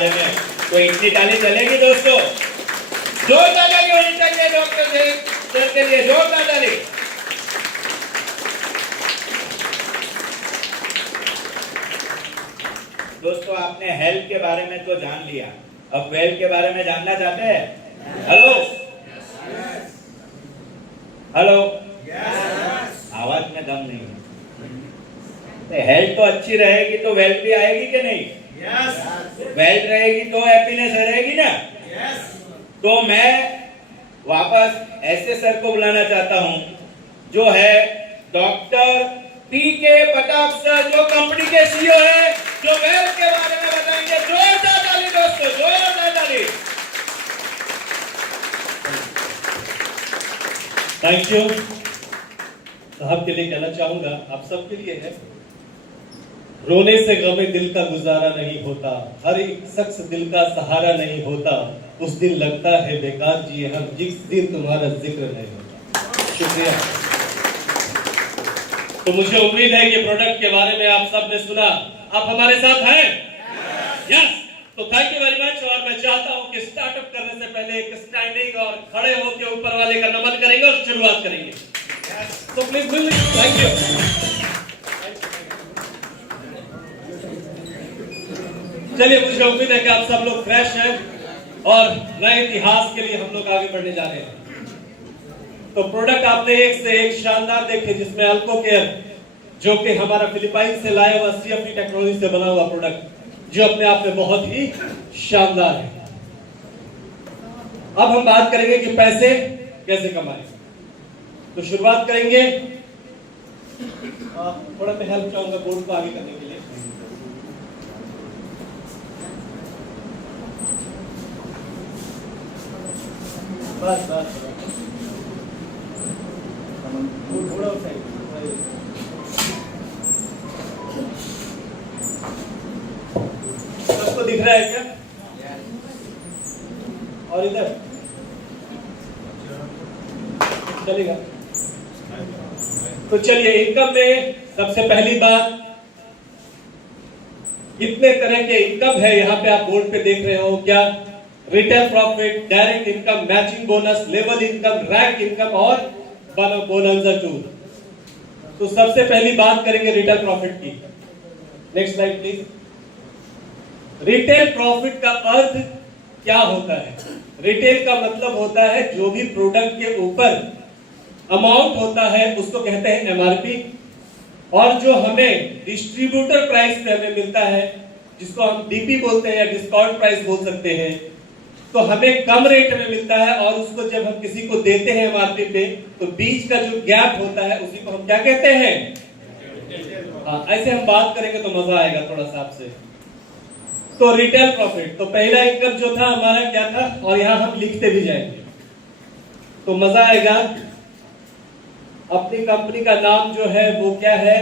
बारे में, तो इतनी ताली चलेगी दोस्तों? जोरदार ताली होनी चाहिए डॉक्टर सर के लिए, जोरदार ताली। दोस्तों आपने हेल्थ के बारे में तो जान लिया, अब वेल्थ के बारे में जानना चाहते हैं? हेलो हेलो, आवाज में दम नहीं है। हेल्थ तो अच्छी रहेगी तो वेल्थ भी आएगी कि नहीं? वेल्थ रहेगी तो हैप्पीनेस रहेगी ना? तो मैं वापस ऐसे सर को बुलाना चाहता हूं जो है डॉक्टर पीके प्रताप सर, जो कंपनी के सीईओ है, जो वेल्थ के बारे में बताएंगे। जोरदार ताली दोस्तों, जोरदार ताली। थैंक यू साहब के लिए कहना चाहूंगा, आप सबके लिए है, रोने से गमे दिल का गुजारा नहीं होता, हर एक शख्स दिल का सहारा नहीं होता, उस दिन लगता है बेकार जिए हम जिस दिन तुम्हारा जिक्र नहीं होता। शुक्रिया। तो मुझे उम्मीद है कि प्रोडक्ट के बारे में आप सब ने सुना, आप हमारे साथ हैं? यस। तो थैंक यू वेरी मच। और मैं चाहता हूं कि स्टार्टअप करने से पहले एक स्टैंडिंग और खड़े होकर ऊपर वाले का नमन करेंगे और शुरुआत करेंगे। तो प्लीज मिल, थैंक यू। चलिए, मुझे उम्मीद है कि आप सब लोग फ्रेश हैं और नए इतिहास के लिए हम लोग आगे बढ़ने जा रहे हैं। तो प्रोडक्ट आपने एक से एक शानदार देखे, जिसमें अल्को केयर, जो कि हमारा फिलीपाइन से लाया हुआ CFD टेक्नोलॉजी से बना हुआ प्रोडक्ट, जो अपने आप में बहुत ही शानदार है। अब हम बात करेंगे कि पैसे कैसे कमाएं। तो शुरुआत करेंगे, थोड़ा मैं हेल्प चाहूंगा बोर्ड को आगे करने के लिए। बस बस थोड़ा सबको दिख रहा है क्या? और इधर चलेगा? तो चलिए, इनकम में सबसे पहली बात, कितने तरह के इनकम है यहाँ पे आप बोर्ड पे देख रहे हो क्या? Retail profit, direct income, matching bonus, level income, rank income और बोनस टूल। तो सबसे पहली बात करेंगे रिटेल प्रॉफिट की। Next slide please. Retail profit का अर्थ क्या होता है? रिटेल का मतलब होता है जो भी प्रोडक्ट के ऊपर अमाउंट होता है उसको कहते हैं MRP, और जो हमें डिस्ट्रीब्यूटर प्राइस पे हमें मिलता है, जिसको हम DP बोलते हैं या डिस्काउंट प्राइस बोल सकते हैं, तो हमें कम रेट में मिलता है, और उसको जब हम किसी को देते हैं MRP पे, तो बीच का जो गैप होता है उसी को हम क्या कहते हैं? हाँ, ऐसे हम बात करेंगे तो मजा आएगा थोड़ा सा आपसे। तो रिटेल प्रॉफिट, तो पहला इनकम जो था हमारा क्या था, और यहां हम लिखते भी जाएंगे तो मजा आएगा। अपनी कंपनी का नाम जो है वो क्या है?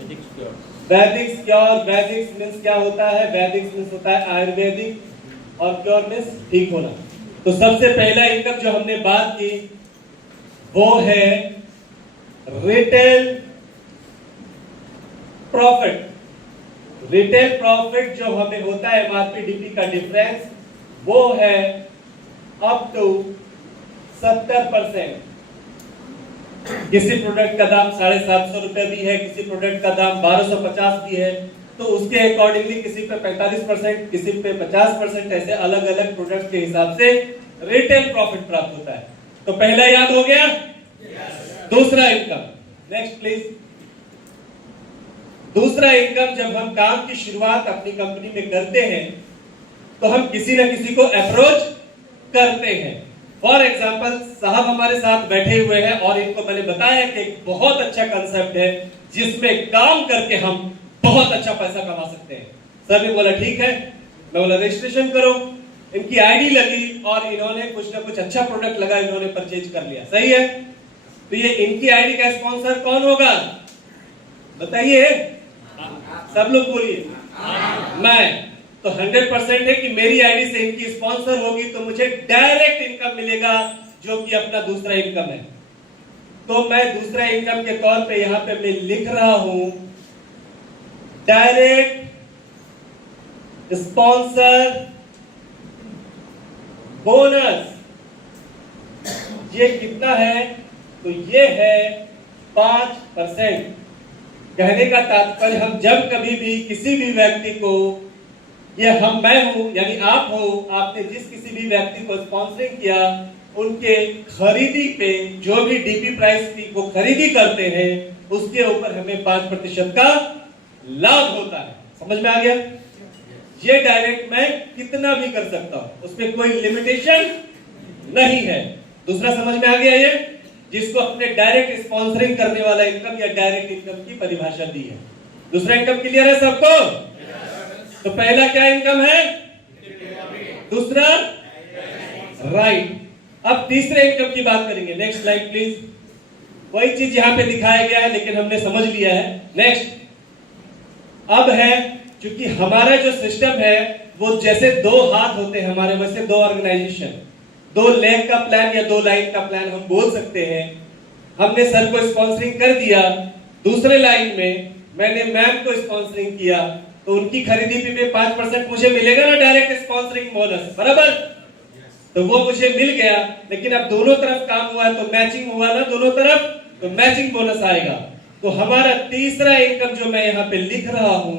वैदिक क्योर। वैदिक मींस क्या होता है? वैदिक मींस होता है आयुर्वेदिक, और क्योर मींस ठीक होना। तो सबसे पहला इनकम जो हमने बात की वो है रिटेल प्रॉफिट। रिटेल प्रॉफिट जो हमें होता है MRP DP का डिफरेंस, वो है अप टू 70%। किसी प्रोडक्ट का दाम 750 रुपए भी है, किसी प्रोडक्ट का दाम 1250 भी है, तो उसके अकॉर्डिंगली किसी पे 45%, किसी पे 50%, ऐसे अलग अलग प्रोडक्ट के हिसाब से रिटेल प्रॉफिट प्राप्त होता है। तो पहला याद हो गया? दूसरा इनकम, नेक्स्ट प्लीज। दूसरा इनकम, जब हम काम की शुरुआत अपनी कंपनी में करते हैं तो हम किसी न किसी को अप्रोच करते हैं। फॉर एग्जाम्पल, साहब हमारे साथ बैठे हुए हैं और इनको मैंने बताया कि एक बहुत अच्छा कंसेप्ट है जिसमें काम करके हम बहुत अच्छा पैसा कमा सकते हैं। सर ने बोला ठीक है, मैं बोला रजिस्ट्रेशन करो। इनकी आईडी लगी और इन्होंने कुछ ना कुछ अच्छा प्रोडक्ट लगा, इन्होंने परचेज कर लिया। सही है? तो ये इनकी आईडी का स्पॉन्सर कौन होगा बताइए? सब लोग बोलिए। मैं। तो 100% है कि मेरी आईडी से इनकी स्पॉन्सर होगी तो मुझे डायरेक्ट इनकम मिलेगा, जो कि अपना दूसरा इनकम है। तो मैं दूसरा इनकम के तौर पे यहां पे मैं लिख रहा हूं डायरेक्ट स्पॉन्सर बोनस, ये कितना है? तो ये है 5%। कहने का तात्पर्य, हम जब कभी भी किसी भी व्यक्ति को, ये मैं हूं यानी आप हो, आपने जिस किसी भी व्यक्ति को स्पॉन्सरिंग किया, उनके खरीदी पे जो भी डीपी प्राइस की वो खरीदी करते हैं, उसके ऊपर हमें 5% का लाभ होता है। समझ में आ गया? ये डायरेक्ट मैं कितना भी कर सकता हूं, उसमें कोई लिमिटेशन नहीं है। दूसरा समझ में आ गया? ये जिसको अपने डायरेक्ट स्पॉन्सरिंग करने वाला इनकम या डायरेक्ट इनकम की परिभाषा दी है। दूसरा इनकम क्लियर है सबको? तो पहला क्या इनकम है? दूसरा राइट। अब तीसरे इनकम की बात करेंगे। Next slide please. वही चीज यहां पे दिखाया गया है लेकिन हमने समझ लिया है। नेक्स्ट अब है, क्योंकि हमारा जो सिस्टम है वो जैसे दो हाथ होते हैं हमारे, वैसे दो ऑर्गेनाइजेशन, दो लेग का प्लान या दो लाइन का प्लान हम बोल सकते हैं। हमने सर को स्पॉन्सरिंग कर दिया, दूसरे लाइन में मैंने मैम को स्पॉन्सरिंग किया, तो उनकी खरीदी पे 5% मुझे मिलेगा ना डायरेक्ट स्पॉन्सरिंग बोनस, बराबर? तो वो मुझे मिल गया, लेकिन अब दोनों तरफ काम हुआ तो मैचिंग हुआ ना दोनों तरफ, तो मैचिंग बोनस आएगा। तो हमारा तीसरा इनकम जो मैं यहां पे लिख रहा हूं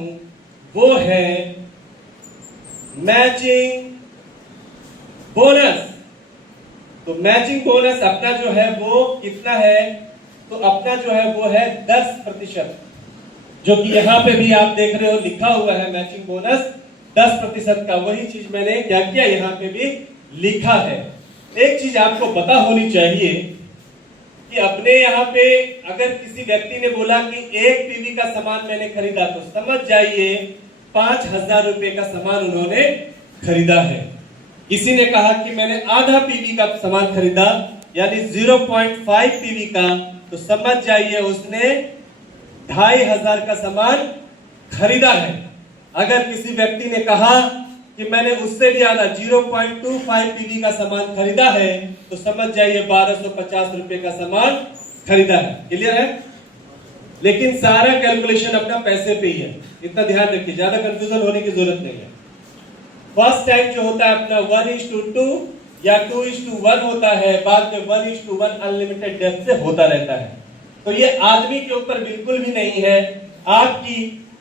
वो है मैचिंग बोनस। तो मैचिंग बोनस अपना जो है वो कितना है? तो अपना जो है वो है 10%, जो कि यहां पे भी आप देख रहे हो लिखा हुआ है मैचिंग बोनस 10% का। वही चीज मैंने क्या किया, यहां पे भी लिखा है। एक चीज आपको पता होनी चाहिए कि अपने यहाँ पे अगर किसी व्यक्ति ने बोला कि 1 पीवी का सामान मैंने खरीदा, तो समझ जाइए 5,000 रुपए का सामान उन्होंने खरीदा है। किसी ने कहा कि मैंने आधा पीवी का सामान खरीदा यानी 0.5 पीवी का, तो समझ जाइए उसने 2,500 का सामान खरीदा है। अगर किसी व्यक्ति ने कहा कि मैंने उससे भी ज्यादा 0.25 पीवी का सामान खरीदा है, तो समझ जाइए 1,250 रुपए का सामान खरीदा है। क्लियर है? लेकिन सारा कैलकुलेशन अपना पैसे पे ही है, इतना ध्यान रखिए, ज्यादा कंफ्यूजन होने की जरूरत नहीं है। फर्स्ट टाइम जो होता है अपना 1:2 या 2:1 होता है, बाद में 1:1 अनलिमिटेड डेप्थ से होता रहता है। तो ये आदमी के ऊपर बिल्कुल भी नहीं है। आपकी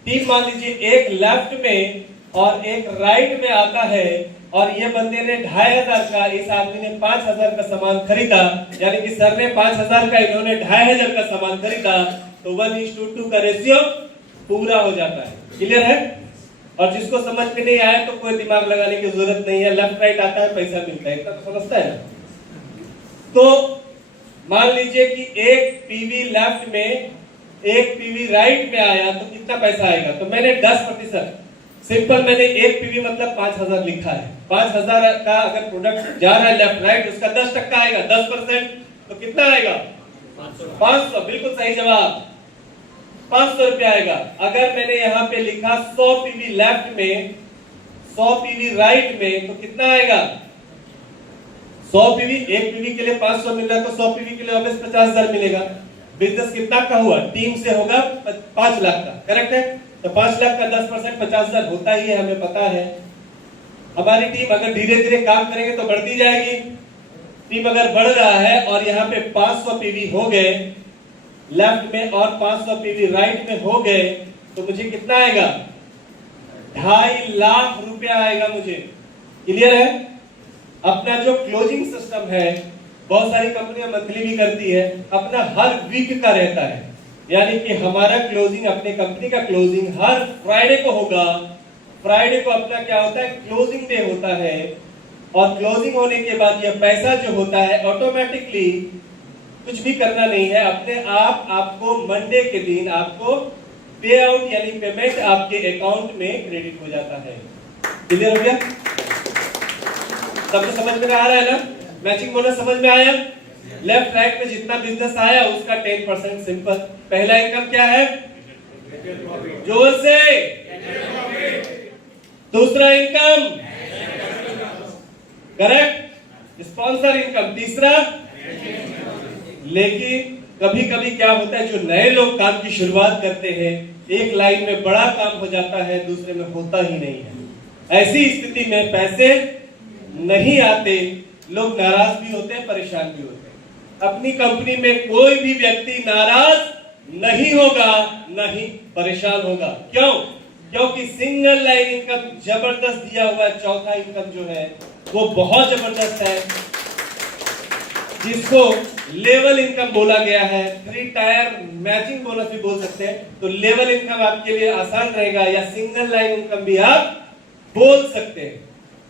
टीम मान लीजिए एक लेफ्ट में और एक राइट में आता है, और ये बंदे ने 2,500 का, इस आदमी ने 5,000 का सामान खरीदा, यानी कि सर ने 5,000 का, इन्होंने 2,500 का सामान खरीदा, तो 1:2 का रेशियो पूरा हो जाता है। क्लियर है? और जिसको समझ में नहीं आया तो कोई दिमाग लगाने की जरूरत नहीं है, लेफ्ट राइट आता है पैसा मिलता है, इतना तो समझता है ना। तो मान लीजिए कि एक पीवी लेफ्ट में एक पीवी राइट में आया, तो कितना पैसा आएगा? तो मैंने 10%, सिंपल मैंने एक पीवी मतलब 5,000 लिखा है। 5,000 का अगर प्रोडक्ट जा रहा है लेफ्ट राइट, उसका 10% आएगा, 10%, तो कितना आएगा? 500। बिल्कुल सही जवाब, 500 रुपया आएगा। अगर मैंने यहाँ पे लिखा 100 पीवी लेफ्ट में, 100 पीवी राइट में, तो कितना आएगा? 100 पीवी, एक पीवी के लिए 500 मिल रहा है, तो 100 पीवी के लिए वापस 50,000 मिलेगा। बिजनेस कितना का हुआ? टीम से होगा 5 लाख का, करेक्ट है? तो 5 लाख का 10% 50,000 होता ही है, हमें पता है। हमारी टीम अगर धीरे धीरे काम करेंगे तो बढ़ती जाएगी। टीम अगर बढ़ रहा है और यहाँ पे 500 पीवी हो गए लेफ्ट में और 500 पीवी राइट में हो गए, तो मुझे कितना आएगा? 2.5 लाख रुपया आएगा मुझे। क्लियर है? अपना जो क्लोजिंग सिस्टम है, बहुत सारी कंपनियां मंथली भी करती है, अपना हर वीक का रहता है, यानी कि हमारा क्लोजिंग, अपने कंपनी का क्लोजिंग हर फ्राइडे को होगा। फ्राइडे को अपना क्या होता है? क्लोजिंग डे होता है। और क्लोजिंग होने के बाद यह पैसा जो होता है ऑटोमेटिकली, कुछ भी करना नहीं है, अपने आप आपको मंडे के दिन आपको पे आउट यानी पेमेंट आपके अकाउंट में क्रेडिट हो जाता है। क्लियर हो गया? सबको समझ में आ रहा है ना? मैचिंग बोनस समझ में आया? लेफ्ट राइट में जितना बिजनेस आया उसका 10%। सिंपल। पहला इनकम क्या है? जोर से। दूसरा इनकम करेक्ट, स्पॉन्सर इनकम। तीसरा, लेकिन कभी कभी क्या होता है, जो नए लोग काम की शुरुआत करते हैं, एक लाइन में बड़ा काम हो जाता है, दूसरे में होता ही नहीं है। ऐसी स्थिति में पैसे नहीं आते, लोग नाराज भी होते हैं, परेशान भी होते हैं। अपनी कंपनी में कोई भी व्यक्ति नाराज नहीं होगा, नहीं परेशान होगा। क्यों? क्योंकि सिंगल लाइन इनकम जबरदस्त दिया हुआ है। चौथा इनकम जो है वो बहुत जबरदस्त है, जिसको लेवल इनकम बोला गया है। 3 टायर मैचिंग बोनस भी बोल सकते हैं। तो लेवल इनकम आपके लिए आसान रहेगा, या सिंगल लाइन इनकम भी आप बोल सकते हैं।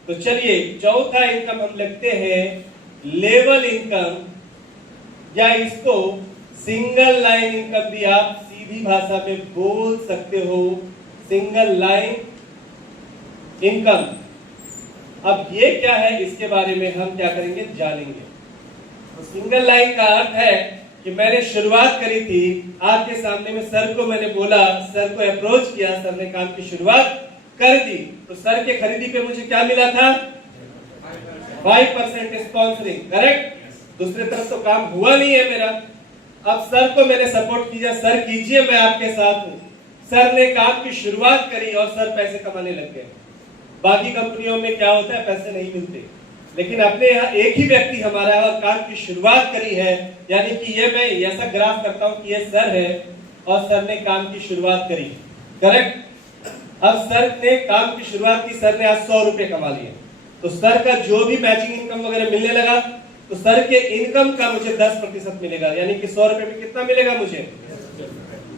तो चलिए चौथा इनकम हम लिखते हैं लेवल इनकम, या इसको सिंगल लाइन इनकम भी आप सीधी भाषा में बोल सकते हो, सिंगल लाइन इनकम। अब ये क्या है, इसके बारे में हम क्या करेंगे, जानेंगे। तो सिंगल लाइन का अर्थ है कि मैंने शुरुआत करी थी आपके सामने में, सर को मैंने बोला, सर को अप्रोच किया, सर ने काम की शुरुआत कर दी। तो सर के खरीदी पे मुझे क्या मिला था, 5% स्पॉन्सरिंग, करेक्ट। दूसरी तरफ तो काम हुआ नहीं है मेरा। अब सर को मैंने सपोर्ट किया, सर कीजिए, मैं आपके साथ हूं। सर ने काम की शुरुआत करी और सर पैसे कमाने लग गए। बाकी कंपनियों में क्या होता है, पैसे नहीं मिलते, लेकिन अपने यहाँ एक ही व्यक्ति हमारा और काम की शुरुआत करी है। यानी कि ये मैं ऐसा ग्राफ करता हूं कि ये सर है और सर ने काम की शुरुआत करी, करेक्ट। अब सर ने काम की शुरुआत की, सर ने आज 100 रुपए कमा लिए। तो सर का जो भी मैचिंग इनकम वगैरह मिलने लगा, तो सर के इनकम का मुझे 10% मिलेगा, यानी कि 100 रुपए में कितना मिलेगा मुझे।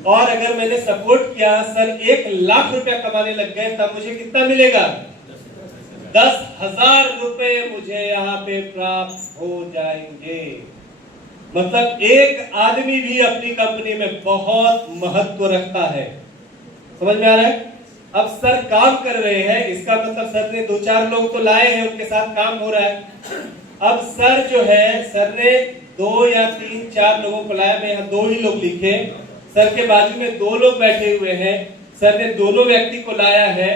और अगर मैंने सपोर्ट किया, सर 1 लाख रुपया कमाने लग गए, तब मुझे कितना मिलेगा, 10,000 रुपए मुझे यहाँ पे प्राप्त हो जाएंगे। मतलब एक आदमी भी अपनी कंपनी में बहुत महत्व रखता है। समझ में आ रहा है? अब सर काम कर रहे हैं, इसका मतलब सर ने 2-4 लोग तो लाए हैं, उनके साथ काम हो रहा है। अब सर जो है, सर ने 2 या 3-4 लोगों को लाया, मैं यहाँ 2 ही लोग लिखे। सर के बाजू में 2 लोग बैठे हुए हैं, सर ने दोनों व्यक्ति को लाया है।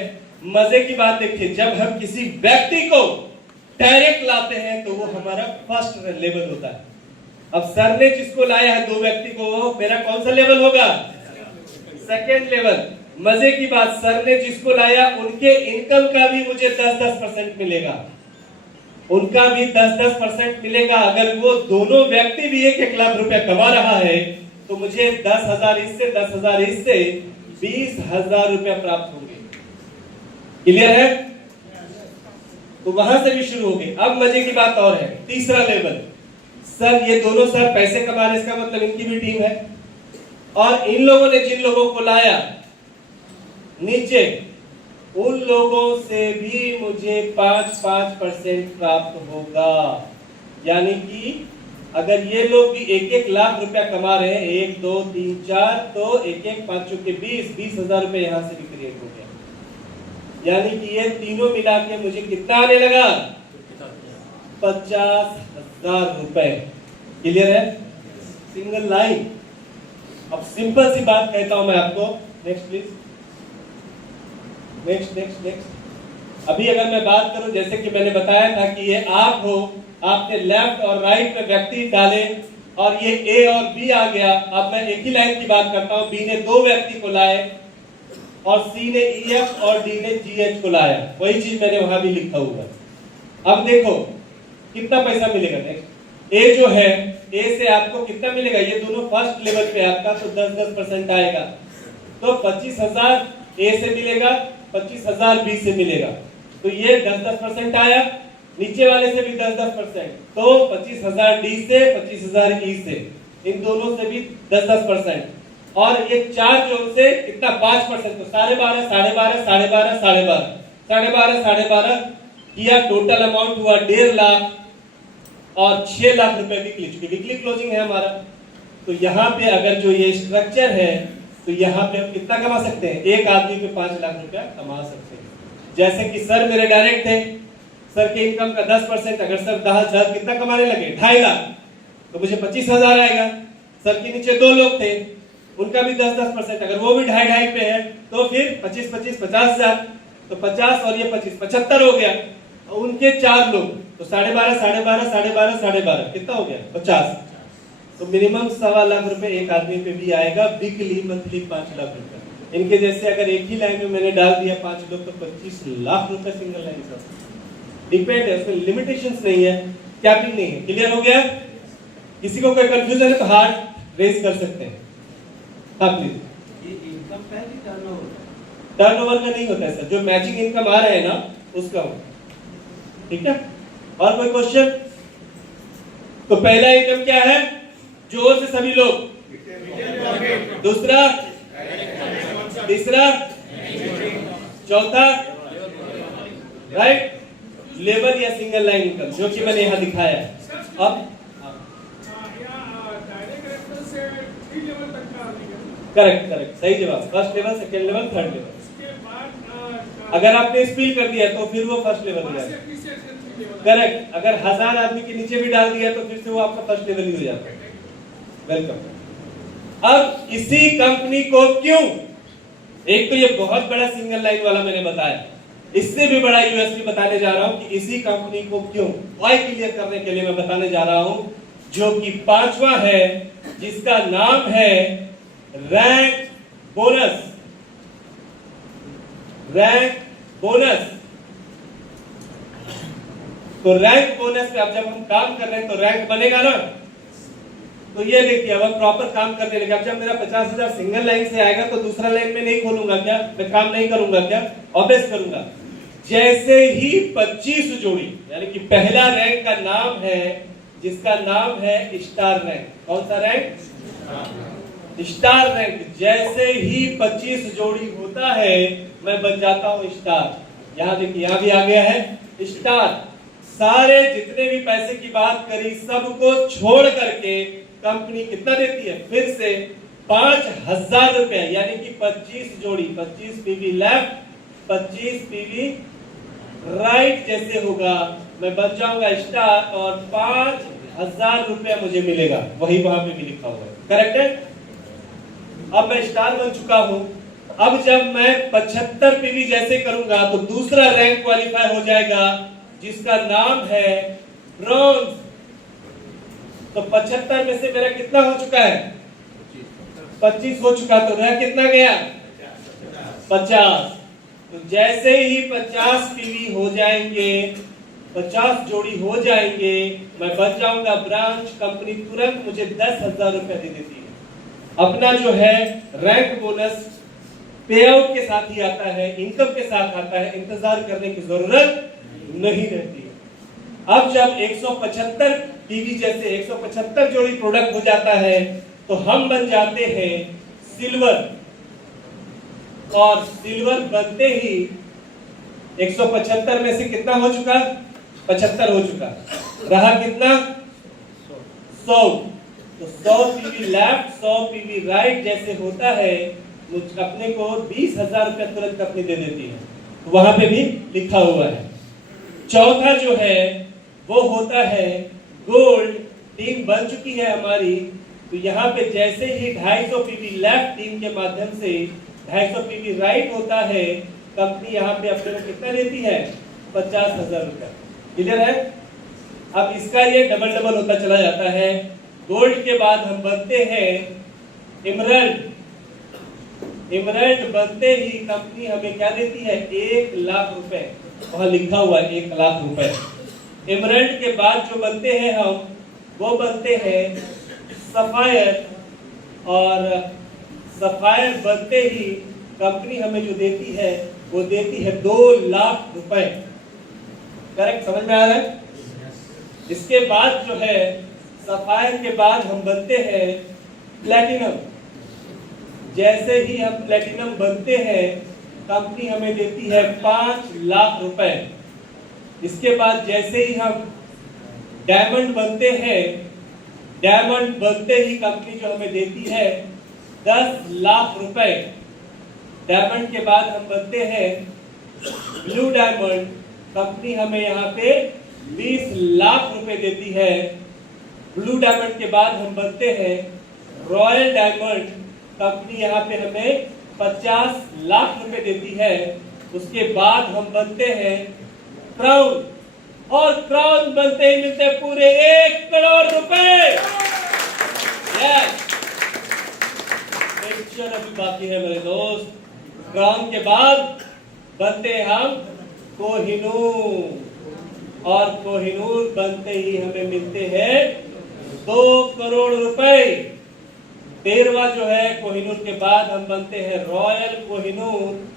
मजे की बात देखिए, जब हम किसी व्यक्ति को डायरेक्ट लाते हैं तो वो हमारा फर्स्ट लेवल होता है। अब सर ने जिसको लाया है 2 व्यक्ति को, वो मेरा कौन सा लेवल होगा, सेकेंड लेवल। मजे की बात, सर ने जिसको लाया उनके इनकम का भी मुझे 10-10% मिलेगा, उनका भी 10-10% मिलेगा। अगर वो दोनों व्यक्ति भी 1-1 लाख रुपया कमा रहा है, तो मुझे 10,000 इससे 10,000 इससे 20,000 रुपया प्राप्त होंगे। क्लियर है? तो वहां से भी शुरू हो गए। अब मजे की बात और है, तीसरा लेवल। सर ये दोनों सर पैसे कमा रहे, इसका मतलब इनकी भी टीम है, और इन लोगों ने जिन लोगों को लाया नीचे, उन लोगों से भी मुझे 5-5% प्राप्त होगा। यानी कि अगर ये लोग भी 1-1 लाख रुपया कमा रहे हैं, 1, 2, 3, 4, तो 1-1 5 चुके 20,000 रुपए यहां से भी क्रिएट हो गया। यानी कि ये तीनों मिला के मुझे कितना आने लगा, 50,000 रुपए। क्लियर है? Single line. अब सिंपल सी बात कहता हूं मैं आपको, नेक्स्ट प्लीज, नेक्स्ट। अभी अगर मैं बात करूं, जैसे कि मैंने बताया था कि ये आप हो, आपने लेफ्ट और राइट में व्यक्ति डाले और ये ए और बी आ गया। अब मैं एक ही लाइन की बात करता हूं, बी ने 2 व्यक्ति को लाए और सी ने ईएफ और डी ने जीएच को लाया। वही चीज मैंने वहां भी लिखा हुआ है। अब देखो कितना पैसा मिलेगा। नेक्स्ट, ए जो है, ए से आपको कितना मिलेगा, ये दोनों फर्स्ट लेवल पे आपका, तो 10-10% आएगा। तो 25,000 ए से मिलेगा, 25,000 बी से मिलेगा। तो ये 10-10% आया, नीचे वाले से भी 10-10%, तो 25,000 डी से, 25,000 ई से, इन दोनों से भी 10-10%। और ये 4 जो से कितना, 5%, तो 12.5, 12.5, 12.5, 12.5, 12.5, 12.5 किया। टोटल अमाउंट हुआ 1.5 लाख और 6 लाख रुपए वीकली क्लोजिंग है हमारा। तो यहाँ पे अगर जो ये स्ट्रक्चर है, तो यहाँ पे हम कितना कमा सकते हैं, एक आदमी पे 5 लाख रुपया कमा सकते हैं। जैसे कि सर मेरे डायरेक्ट थे, सर के इनकम का 10%, अगर सर 10 कितना कमाने लगे, 2.5 लाख, तो मुझे 25,000 आएगा। सर के नीचे 2 लोग थे, उनका भी 10-10%, अगर वो भी 2.5 पे है, तो फिर 25-25 50,000, तो 50 और ये 25 75 हो गया। उनके 4 लोग, तो 12.5, 12.5, 12.5, 12.5 कितना हो गया, 50। तो मिनिमम 1.25 लाख रुपए एक आदमी पे भी आएगा वीकली, मंथली 5 लाख रुपए। इनके जैसे अगर एक ही लाइन में मैंने डाल दिया 5 लोग तो 25 लाख रुपए सिंगल लाइन का। डिपेंड है, उसमें लिमिटेशंस नहीं है, कैपिंग नहीं है। क्लियर हो गया? किसी को कोई कंफ्यूजन है तो हाथ रेज कर सकते हैं। हाँ प्लीज। ये इनकम है कि टर्नओवर? टर्नओवर का नहीं होता है सर, जो मैचिंग इनकम आ रहा है ना उसका हो। ठीक है, और कोई क्वेश्चन? तो पहला इनकम क्या है? जोर से सभी लोग। दूसरा, तीसरा, चौथा, राइट, लेबर या सिंगल लाइन इनकम, जो कि मैंने यहां दिखाया है। अब करेक्ट करेक्ट, सही जवाब। First level, second level, third level. अगर आपने स्पील कर दिया तो फिर वो फर्स्ट लेवल हो जाएगा। करेक्ट, अगर 1000 आदमी के नीचे भी डाल दिया तो फिर से वो आपका फर्स्ट लेवल ही हो जाता है। वेलकम। अब इसी कंपनी को क्यों, एक तो ये बहुत बड़ा सिंगल लाइन वाला मैंने बताया, इससे भी बड़ा यूएसपी बताने जा रहा हूं कि इसी कंपनी को क्यों, वाई क्लियर करने के लिए मैं बताने जा रहा हूं, जो कि पांचवा है, जिसका नाम है रैंक बोनस। Rank bonus. तो रैंक बोनस पे अब जब हम काम कर रहे हैं तो रैंक बनेगा ना। तो ये देखिए, अब हम प्रॉपर काम करने लगे। अब जब मेरा 50,000 सिंगल लाइन से आएगा तो दूसरा लाइन में नहीं खोलूंगा क्या, मैं काम नहीं करूंगा क्या? ऑब्वियस करूंगा। जैसे ही 25 जोड़ी, यानी कि पहला रैंक का नाम है जिसका नाम है स्टार रैंक। कौन सा रैंक? Star rank. जैसे ही 25 जोड़ी होता है मैं बन जाता हूं स्टार। यहां देखिए, यहां भी आ गया है स्टार। सारे जितने भी पैसे की बात करी सबको छोड़ करके कंपनी कितना देती है? फिर से 5,000 रुपए, यानी कि 25 जोड़ी, 25 पीवी लेफ्ट, 25 पीवी राइट जैसे होगा मैं बन जाऊंगा स्टार और 5,000 रुपए मुझे मिलेगा। वही वहां पे भी लिखा हुआ है। करेक्ट है? अब मैं स्टार बन चुका हूं। अब जब मैं 75 पीवी जैसे करूंगा तो दूसरा रैंक क्वालिफाई हो जाएगा जिसका नाम है ब्रॉन्ज। तो 75 में से मेरा कितना हो चुका है? 25 हो चुका। तो रह कितना गया? 50। तो जैसे ही 50 पीवी हो जाएंगे, 50 जोड़ी हो जाएंगे, मैं बन जाऊंगा ब्रांच। कंपनी तुरंत मुझे 10,000 रुपए दे देती है। अपना जो है रैंक बोनस पे आउट के साथ ही आता है, इनकम के साथ आता है, इंतजार करने की जरूरत नहीं रहती है। अब जब 175 पीवी जैसे 175 जोड़ी प्रोडक्ट हो जाता है तो हम बन जाते हैं सिल्वर। और सिल्वर बनते ही 175 में से कितना हो चुका? 75 हो चुका। रहा कितना? 100। तो 100 पीवी लेफ्ट, 100 पीवी राइट जैसे होता है, मुझ अपने को 20,000 रुपए तुरंत कंपनी दे देती है। तो वहां पे भी लिखा हुआ है। चौथा जो है वो होता है गोल्ड। टीम बन चुकी है हमारी, तो यहाँ पे जैसे ही 250 पीवी लेफ्ट टीम के माध्यम से 250 पीवी राइट होता है, कंपनी यहाँ पे अपने को कितना देती है? 50,000 रुपए। क्लियर है? अब इसका ये डबल डबल होता चला जाता है। गोल्ड के बाद हम बनते हैं इमरल्ड। इमरल्ड बनते ही कंपनी हमें क्या देती है? 1,00,000 रुपए। वहां लिखा हुआ है 1,00,000 रुपए। इमरल्ड के बाद जो बनते हैं हम, वो बनते हैं सफायर। और सफायर बनते ही कंपनी हमें जो देती है वो देती है 2,00,000 रुपए। करेक्ट? समझ में आ रहा है? इसके बाद जो है सफायर के बाद हम बनते हैं प्लैटिनम। जैसे ही हम प्लैटिनम बनते हैं कंपनी हमें देती है 5,00,000 रुपए। इसके बाद जैसे ही हम डायमंड बनते हैं, डायमंड बनते ही कंपनी जो हमें देती है 10,00,000 रुपए। डायमंड के बाद हम बनते हैं ब्लू डायमंड। कंपनी हमें यहाँ पे 20,00,000 रुपए देती है। ब्लू डायमंड के बाद हम बनते हैं रॉयल डायमंड। कंपनी यहाँ पे हमें 50,00,000 रुपए देती है। उसके बाद हम बनते हैं क्राउन। और क्राउन बनते ही मिलते हैं पूरे 1 करोड़ रुपए। यस, पिक्चर अभी बाकी है मेरे दोस्त। क्राउन के बाद बनते हैं हम कोहिनूर, और कोहिनूर बनते ही हमें मिलते हैं 2 करोड़ रुपए। 13वां जो है कोहिनूर के बाद हम बनते हैं रॉयल कोहिनूर,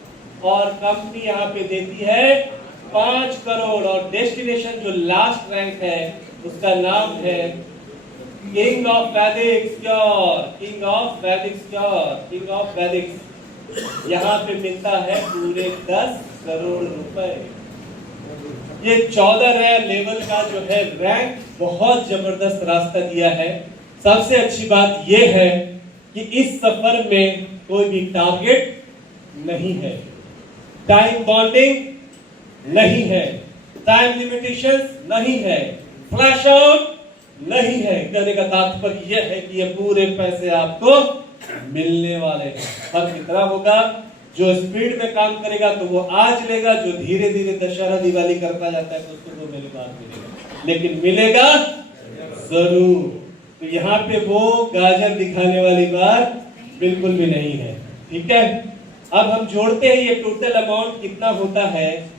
और कंपनी यहाँ पे देती है 5 करोड़, और डेस्टिनेशन जो लास्ट रैंक है उसका नाम है किंग ऑफ वैदिक स्क्योर, किंग ऑफ वैदिक स्क्योर, किंग ऑफ वैदिक। यहाँ पे मिलता है पूरे 10 करोड़ रुपए। ये 14 लेवल का जो है रैंक बहुत जबरदस्त रास्ता दिया है। सबसे अच्छी बात यह है कि इस सफर में कोई भी टारगेट नहीं है, टाइम बॉन्डिंग नहीं है, टाइम लिमिटेशंस नहीं है, फ्लैश आउट नहीं है। कहने का तात्पर्य यह है कि ये पूरे पैसे आपको मिलने वाले हैं। फर्क कितना होगा, जो स्पीड में काम करेगा तो वो आज लेगा, जो धीरे धीरे दशहरा दिवाली करता जाता है तो उसको 2 महीने बाद मिलेगा, लेकिन मिलेगा जरूर। तो यहाँ पे वो गाजर दिखाने वाली बात बिल्कुल भी नहीं है। ठीक है, अब हम जोड़ते हैं ये टोटल अमाउंट कितना होता है,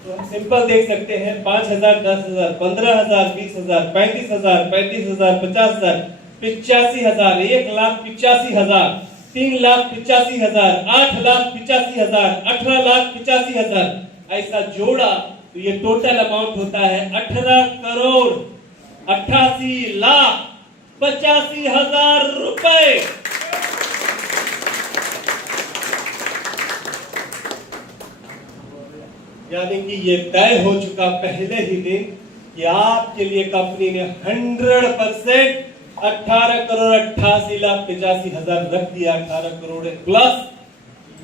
तो हम सिंपल देख सकते हैं 5,000, 10,000, 15,000, 20,000, 35,000, 35,000, 50,000, 85,000, 1,85,000, 3,85,000, 8,85,000, 18,85,000, ऐसा जोड़ा तो ये टोटल अमाउंट होता है 18,88,85,000 रुपए। यानी कि ये तय हो चुका पहले ही दिन कि आपके लिए कंपनी ने 100% 18,88,85,000 रख दिया। 18 करोड़ प्लस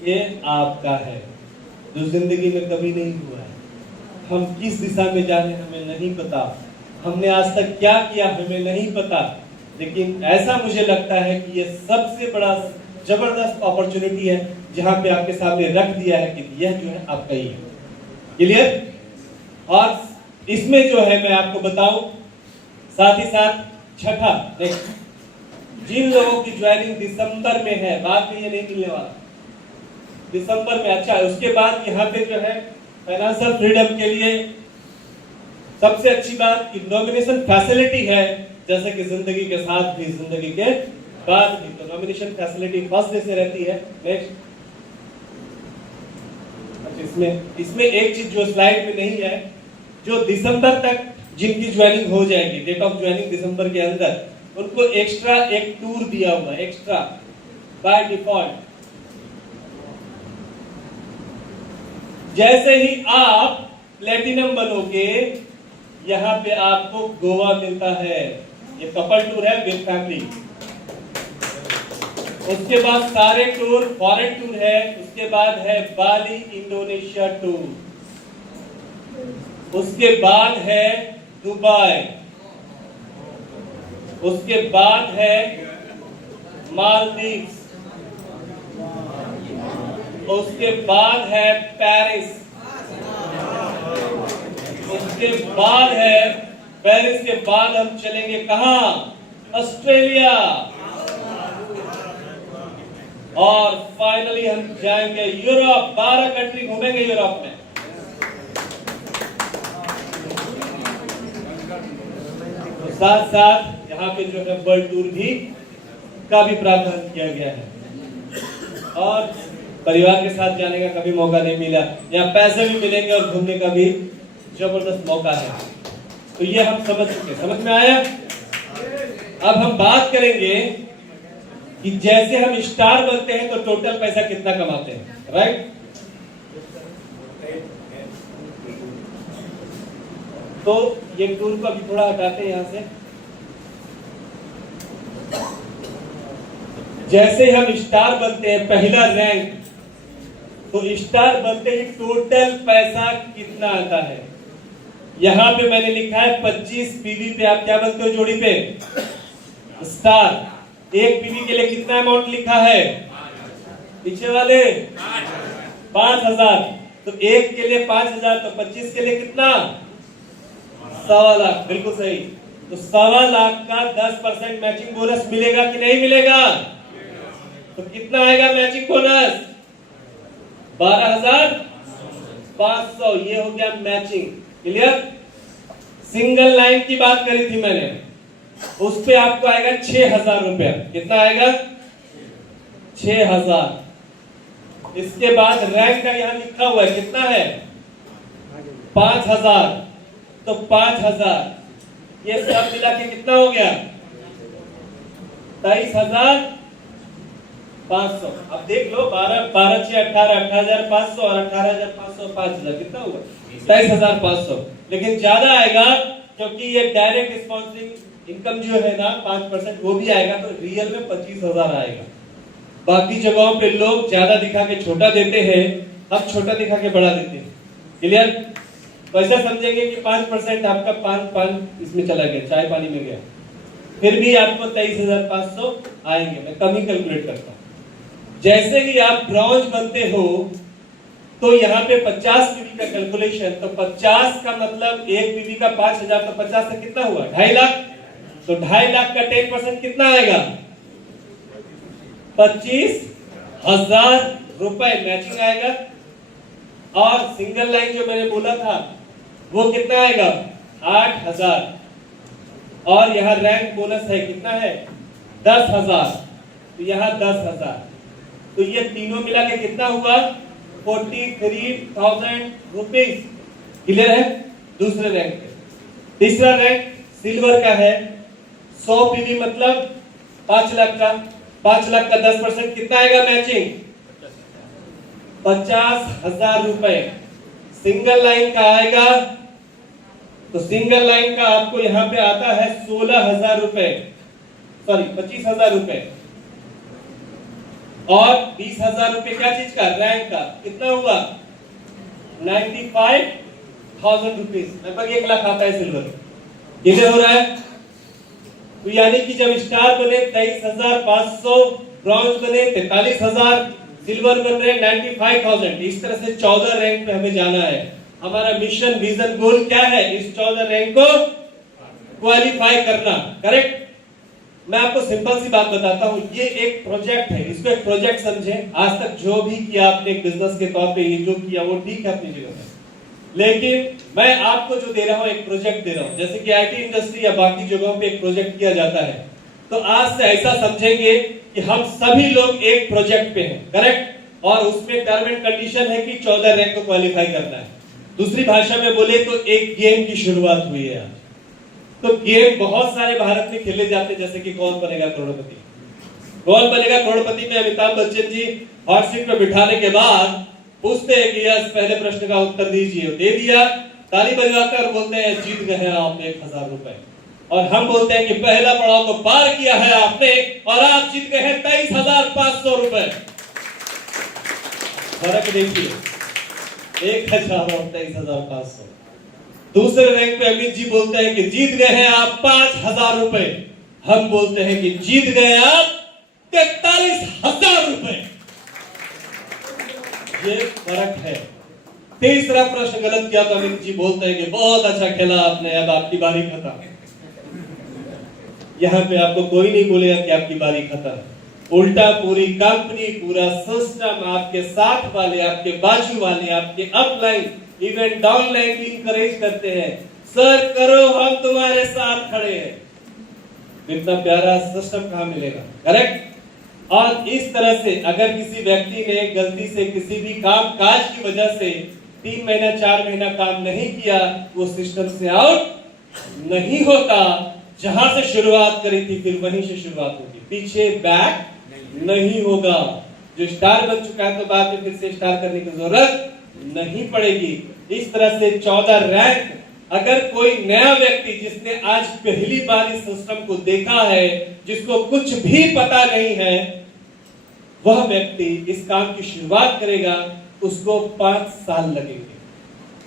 ये आपका है, जो जिंदगी में कभी नहीं हुआ है। हम किस दिशा में जा रहे हैं हमें नहीं पता, हमने आज तक क्या किया हमें नहीं पता, लेकिन ऐसा मुझे लगता है कि ये सबसे बड़ा जबरदस्त अपॉर्चुनिटी है जहां पे आपके सामने रख दिया है कि यह जो है आपका ही है। क्लियर? और इसमें जो है मैं आपको बताऊं, साथ ही साथ छठा, जिन लोगों की ज्वाइनिंग दिसंबर में है, बाद में ये नहीं मिलने वाला, दिसंबर में। अच्छा, उसके बाद यहाँ पे जो है फाइनेंशियल फ्रीडम के लिए सबसे अच्छी बात कि नॉमिनेशन फैसिलिटी है, जैसे कि जिंदगी के साथ भी जिंदगी के बाद भी, तो नॉमिनेशन फैसिलिटी फर्स्ट डे से रहती है। नेक्स्ट, इसमें एक चीज जो स्लाइड में नहीं है, जो दिसंबर तक जिनकी ज्वाइनिंग हो जाएगी, डेट ऑफ ज्वाइनिंग दिसंबर के अंदर, उनको एक्स्ट्रा एक टूर दिया हुआ है, एक्स्ट्रा बाय डिफॉल्ट। जैसे ही आप प्लेटिनम बनोगे, यहाँ पे आपको गोवा मिलता है, ये कपल टूर है विद फैमिली। उसके बाद सारे टूर फॉरेन टूर है, उसके बाद है बाली इंडोनेशिया टूर, उसके बाद है दुबई, उसके बाद है मालदीव्स, उसके बाद है पेरिस, उसके बाद है पेरिस के बाद हम चलेंगे कहां? ऑस्ट्रेलिया, और फाइनली हम जाएंगे यूरोप। 12 कंट्री घूमेंगे यूरोप में। तो साथ साथ यहाँ पे जो है वर्ल्ड टूर भी का भी प्रावधान किया गया है, और परिवार के साथ जाने का कभी मौका नहीं मिला, यहाँ पैसे भी मिलेंगे और घूमने का भी जबरदस्त मौका है। तो ये हम समझ चुके, समझ में आया? अब हम बात करेंगे कि जैसे हम स्टार बनते हैं तो टोटल पैसा कितना कमाते हैं, राइट? तो ये टूर को अभी थोड़ा हटाते हैं यहां से। जैसे हम स्टार बनते हैं, पहला रैंक, तो स्टार बनते ही टोटल पैसा कितना आता है? यहां पे मैंने लिखा है 25 पीवी पे आप क्या बनते हो जोड़ी पे? स्टार। एक पीवी के लिए कितना अमाउंट लिखा है पीछे वाले? 5,000। तो एक के लिए 5,000, तो 25 के लिए कितना? 1.25 लाख। बिल्कुल सही। तो 1.25 लाख का 10% मैचिंग बोनस मिलेगा कि नहीं मिलेगा? तो कितना आएगा मैचिंग बोनस? 12,500, ये हो गया मैचिंग। क्लियर? सिंगल लाइन की बात करी थी मैंने, उस पे आपको आएगा 6,000 रुपया। कितना आएगा? 6,000। इसके बाद रैंक का यहां लिखा हुआ है, कितना है? 5,000। तो 5,000 ये सब मिला के कितना हो गया? 23,500। अब देख लो, 12 12 6 18, 18,500 और 18,500 5,000 कितना हुआ? 23,500। लेकिन ज्यादा आएगा क्योंकि ये डायरेक्ट स्पॉन्सरिंग इनकम जो है ना 5% वो भी आएगा, तो रियल में 25,000 आएगा। बाकी जगहों पे लोग ज्यादा दिखा के छोटा देते हैं, हम छोटा दिखा के बड़ा देते हैं। क्लियर? तो ऐसा समझेंगे कि 5% आपका 5 इसमें चला गया, चाय पानी में गया, फिर भी आपको 23,500 आएंगे। मैं कम ही कैलकुलेट करता हूं। जैसे ही आप ब्रॉन्ज बनते हो तो यहाँ पे 50 पीवी का कैलकुलेशन, तो 50 का मतलब एक पीवी का 5,000, तो 50 से कितना हुआ? 2.5 लाख। तो 2.5 लाख का 10% कितना आएगा? 25,000 रुपए मैचिंग आएगा। और सिंगल लाइन जो मैंने बोला था वो कितना आएगा? 8,000। और यहाँ रैंक बोनस है, कितना है? 10,000। तो यहाँ 10,000। तो ये तीनों मिला के कितना हुआ? 43,000 रुपीज। क्लियर है? दूसरे रैंक पे। तीसरा रैंक सिल्वर का है, 100 पीवी मतलब 5 लाख का। 5 लाख का 10% कितना आएगा मैचिंग? 50,000 रुपए। सिंगल लाइन का आएगा, तो सिंगल लाइन का आपको यहां पे आता है 16,000 रुपए, सॉरी 25,000 रुपए। और 20,000 रुपए क्या चीज का? रैंक का। कितना हुआ? 95,000 रुपीज, लगभग 1 लाख आता है सिल्वर। कितने हो रहा है? तो यानी कि जब स्टार बने 23,500, ब्रॉन्ज बने 43,000, सिल्वर बन रहे 95,000। इस तरह से 14 रैंक पे हमें जाना है। हमारा मिशन, विजन, गोल क्या है? इस 14 रैंक को क्वालिफाई करना। करेक्ट? मैं आपको सिंपल सी बात बताता हूं, ये एक प्रोजेक्ट है, इसको एक प्रोजेक्ट समझें। आज तक जो भी किया आपने एक बिजनेस के तौर पे, ये जो किया वो ठीक है अपनी जगह पे, लेकिन मैं आपको जो दे रहा हूं एक प्रोजेक्ट दे रहा हूं। जैसे कि आईटी इंडस्ट्री या बाकी जगहों पे एक प्रोजेक्ट किया जाता है, तो आज से ऐसा समझेंगे कि हम सभी लोग एक प्रोजेक्ट पे हैं। करेक्ट? और उसमें टर्म एंड कंडीशन है कि 14 रैंक को क्वालिफाई करना है। दूसरी भाषा में बोले तो एक गेम की शुरुआत हुई है आज। तो गेम बहुत सारे भारत में खेले जाते हैं, जैसे कि कौन बनेगा करोड़पति। कौन बनेगा करोड़पति में अमिताभ बच्चन जी हॉट सीट पर बिठाने के बाद पूछते हैं कि यस, पहले प्रश्न का उत्तर दीजिए। दे दिया, ताली बजवाते और बोलते हैं जीत गए हैं आप 1,000 रुपए। और हम बोलते हैं कि पहला पड़ाव तो पार किया है आपने और आप जीत गए हैं 23,500 रुपए। फर्क देखिए, 1,000 और 23,500। दूसरे रैंक पे अमित जी बोलते हैं कि जीत गए हैं आप 5,000 रुपए। हम बोलते हैं कि जीत गए आप 43,000 रुपए। ये फर्क है। तीसरा प्रश्न गलत किया तो अमित जी बोलते हैं कि बहुत अच्छा खेला आपने, अब आपकी बारी खत्म। यहाँ पे आपको कोई नहीं बोलेगा कि आपकी बारी खत्म। उल्टा पूरी कंपनी, पूरा सिस्टम, आपके साथ वाले, आपके बाजू वाले, आपके अपलाइन, इवन डाउनलाइन भी इंकरेज करते हैं, सर करो, हम तुम्हारे साथ खड़े हैं। इतना प्यारा सिस्टम कहां मिलेगा? करेक्ट? और इस तरह से अगर किसी व्यक्ति ने गलती से किसी भी काम काज की वजह से 3 महीना 4 महीना काम नहीं किया, वो सिस्टम से आउट नहीं होता। जहां से शुरुआत करी थी फिर वहीं से शुरुआत होगी, पीछे बैक नहीं होगा। जो स्टार बन चुका है तो बाद में फिर से स्टार करने की जरूरत नहीं पड़ेगी। इस तरह से 14 रैंक, अगर कोई नया व्यक्ति जिसने आज पहली बार इस सिस्टम को देखा है, जिसको कुछ भी पता नहीं है, वह व्यक्ति इस काम की शुरुआत करेगा, उसको 5 साल लगेंगे।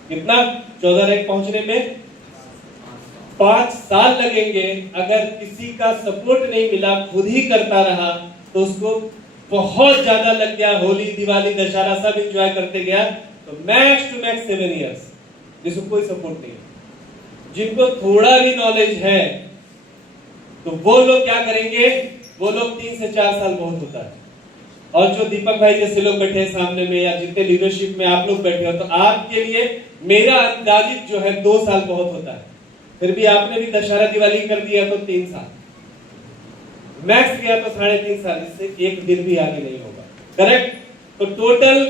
कितना? 14 रैंक पहुंचने में 5 साल लगेंगे। अगर किसी का सपोर्ट नहीं मिला, खुद ही करता रहा, तो उसको बहुत ज्यादा लग गया, होली, दिवाली, दशहरा सब एंजॉय करते गया, तो मैक्स टू मैक्स 7 इयर्स, जिसको कोई सपोर्ट नहीं है। जिनको थोड़ा भी नॉलेज है तो वो लोग क्या करेंगे? वो लोग 3 से 4 साल बहुत होता है। और जो दीपक भाई जैसे लोग बैठे हैं सामने में या जितने लीडरशिप में आप लोग बैठे हो, तो आपके लिए मेरा अंदाजित जो है 2 साल बहुत होता है। फिर भी आपने भी दशहरा दिवाली कर दिया तो 3 साल, मैक्स गया तो 3.5 साल, इससे एक दिन भी आगे नहीं होगा। करेक्ट? तो टोटल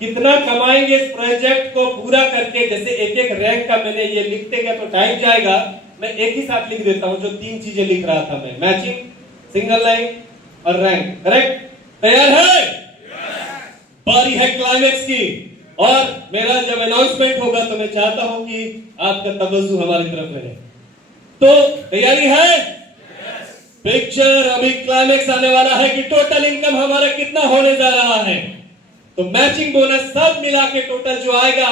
कितना कमाएंगे इस प्रोजेक्ट को पूरा करके? जैसे एक एक रैंक का मैंने ये लिखते गया तो टाइम जाएगा, मैं एक ही साथ लिख देता हूं जो 3 चीजें लिख रहा था मैं, मैचिंग, सिंगल लाइन और रैंक। करेक्ट? तैयार है? बारी है क्लाइमेक्स की, और मेरा जब अनाउंसमेंट होगा तो मैं चाहता हूं कि आपका तवज्जो हमारी तरफ रहे। तो तैयारी है? पिक्चर अभी क्लाइमेक्स आने वाला है कि टोटल इनकम हमारा कितना होने जा रहा है। तो मैचिंग बोनस सब मिला के टोटल जो आएगा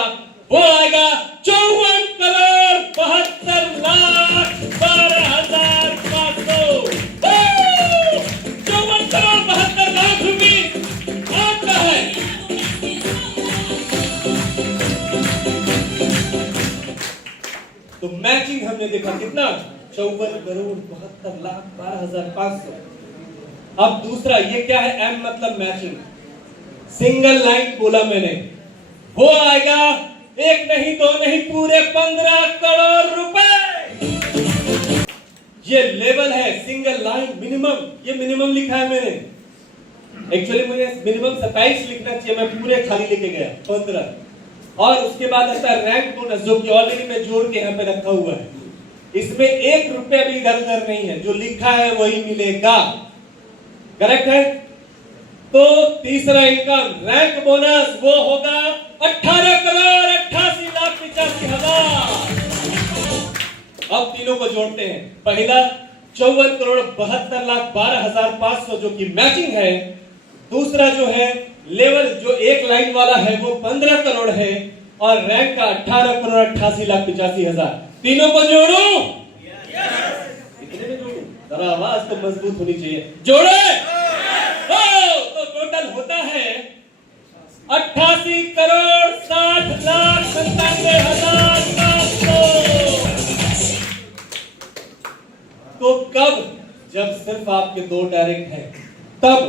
वो आएगा 54,72,12,500। 54,72,00,000 रुपीस आपका है। तो मैचिंग हमने देखा कितना, 54,72,12,500। अब दूसरा ये क्या है? एम मतलब मैचिंग, सिंगल लाइन बोला मैंने, वो आएगा एक नहीं दो नहीं पूरे 15 करोड़ रुपए। ये लेवल है सिंगल लाइन मिनिमम, ये मिनिमम लिखा है मैंने, एक्चुअली मुझे मिनिमम 27 लिखना चाहिए, मैं पूरे खाली लेके गया 15। और उसके बाद आता है रैंक बोनस, जो कि ऑलरेडी मैं जोड़ के यहाँ पे रखा हुआ है। इसमें 1 रुपया भी इधर उधर नहीं है, जो लिखा है वही मिलेगा। करेक्ट है? तो तीसरा इनकम रैंक बोनस वो होगा 18,88,85,000। अब तीनों को जोड़ते हैं। पहला 54,72,12,500 जो कि मैचिंग है। दूसरा जो है लेवल जो एक लाइन वाला है वो 15 करोड़ है, और रैंक का 18,88,85,000। तीनों को जोड़ू? कितने में जोड़ू? जरा आवाज तो मजबूत होनी चाहिए। जोड़े? तो टोटल होता है 88,60,97,700। तो कब? जब सिर्फ आपके 2 डायरेक्ट हैं, तब